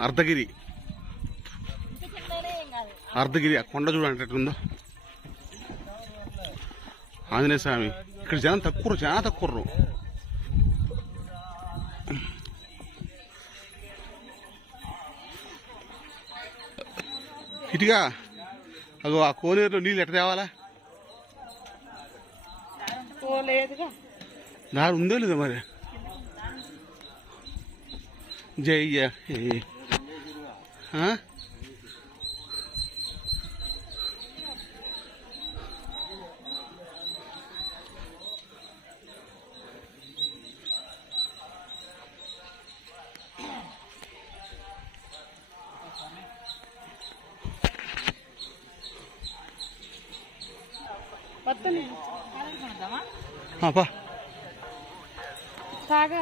అర్ధగిరి. అర్ధగిరి ఆ కొండ చూడండి ఎట్లుందో. ఆంజనేయ స్వామి ఇక్కడ జనం తక్కువ చాలా తక్కువ ఇటుగా అగో ఆ కోనేరులో నీళ్ళు ఎట్ట తేవాలా? దారి ఉందో లేదో మరి. జై జయ ఏ. ఆ? వస్తుంది ఆ, పా సాగా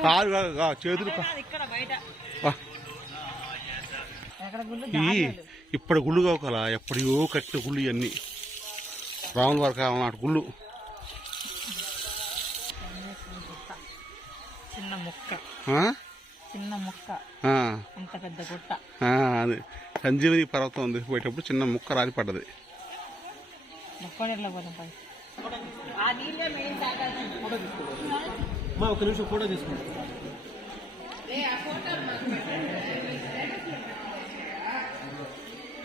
కాదు కాదు చేతులు. ఇక్కడ బయట. ఇప్పుడు గుళ్ళు కావకల ఎప్పుడో కట్టిన గుళ్ళు ఇవన్నీ. రాముల వారి కాలం నాటి గుళ్ళు. చిన్న ముక్క? చిన్న ముక్క. అంత పెద్ద గుట్ట. అది సంజీవని పర్వతం ఉంది. పోయేటప్పుడు చిన్న ముక్క రాలి పడ్డది. ఒక నిమిషం ఫోటో తీసుకుంటాం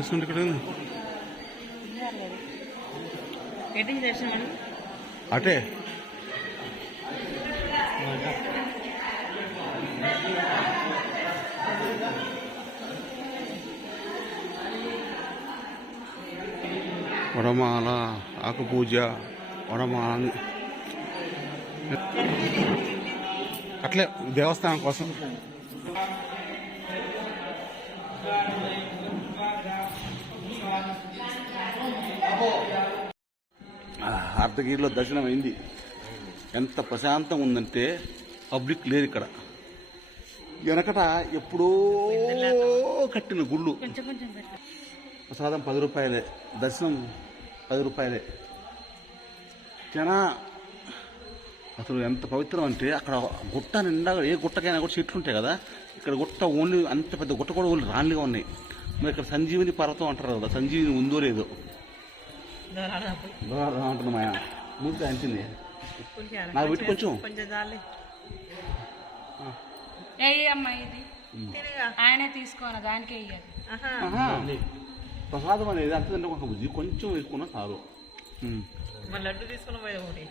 చూస్తుంటే ఇక్కడ అటే. వరమాల ఆకుపూజ వరమాల. అట్లే దేవస్థానం కోసం. అర్ధగిరిలో దర్శనం అయింది. ఎంత ప్రశాంతంగా ఉందంటే పబ్లిక్ లేదు ఇక్కడ. వెనకట ఎప్పుడో కట్టిన గుళ్ళు. ప్రసాదం పది రూపాయలే దర్శనం పది రూపాయలే. జనా అసలు ఎంత పవిత్రం అంటే అక్కడ గుట్ట నిండా ఏ గుట్టకైనా కూడా చెట్లు ఉంటాయి కదా. ఇక్కడ గుట్ట ఓన్లీ అంత పెద్ద గుట్ట కూడా ఓన్లీ రాళ్ళుగా ఉన్నాయి. మరి ఇక్కడ సంజీవిని పర్వతం అంటారు కదా సంజీవిని ఉందో లేదో. ముందు నాకు పెట్టి కొంచెం. అమ్మా ఇది. ఆయనే తీసుకోను దానికే ఇయ్యాలి. ప్రసాదం అనేది అంత తింటే ఒక బుజ్జి. కొంచెం వేసుకున్నా. మన లడ్డు తీసుకుని పోయి ఒకటి.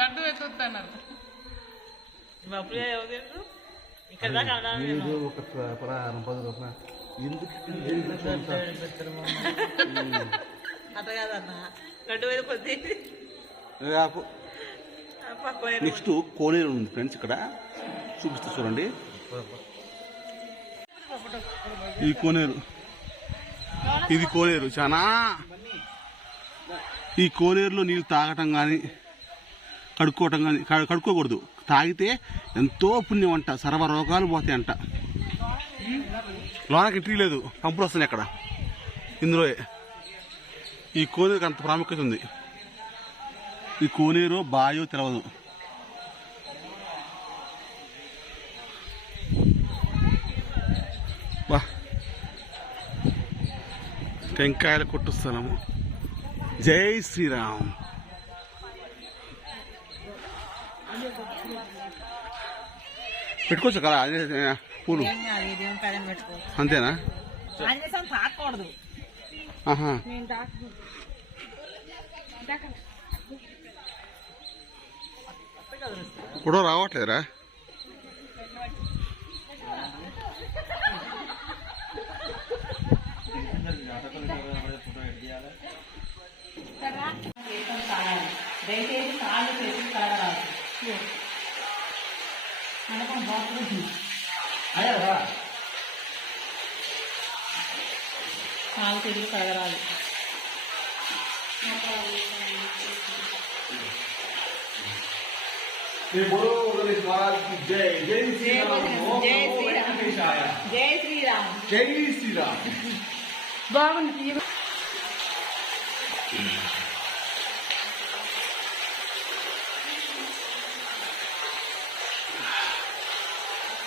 లడ్డు? ఇక్కడ దాకా ఒక ఎందుకు? అట్ట కాదన్న. లడ్డు మీద కొద్ది రేపు. పక్కన నెక్స్ట్ కోనేరు ఉంది ఫ్రెండ్స్ ఇక్కడ. చూపిస్తా చూడండి. ఈ కోనేరు. ఇది కోనేరు చాలా ఈ కోనేరులో నీళ్ళు తాగటం కానీ కడుక్కోవటం కానీ కడుక్కోకూడదు. తాగితే ఎంతో పుణ్యం అంట సర్వ రోగాలు పోతాయి అంట లోనకి ఎంట్రీ లేదు. పంపులు వస్తున్నాయి అక్కడ. ఇందులో ఈ కోనేరుకి అంత ప్రాముఖ్యత ఉంది. ఈ కోనేరు బాయో తెలవదు. బా. టెంకాయలు కొట్టుస్తున్నాము జై శ్రీరామ్. పెట్టుకోవచ్చు కదా? పూలు. అంతేనా? ఆంజనేయ స్వామి తాకూడదు ఆహా నేను డాక్టర్ కూడా రావట్లేదురా దయచేసి కాళ్ళు చేసి తాగరాదు మనకం బాగుంది కాలు తిరిగి తాగరాదు జై జై జై శ్రీరామ్ జై శ్రీరామ్ జై శ్రీరామ్ బాగుంది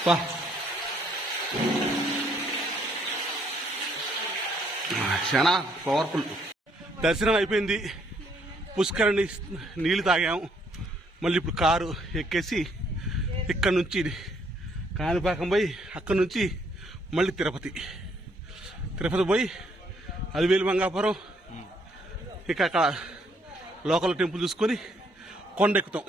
బా చాలా పవర్ఫుల్. దర్శనం అయిపోయింది. పుష్కరణి నీళ్ళు తాగాము మళ్ళీ ఇప్పుడు కారు ఎక్కేసి ఇక్కడ నుంచి కాణిపాకం పోయి అక్కడ నుంచి మళ్ళీ తిరుపతి. తిరుపతి పోయి అలివేలు మంగాపురం ఇక అక్కడ లోకల్ టెంపుల్ చూసుకొని కొండ ఎక్కుతాం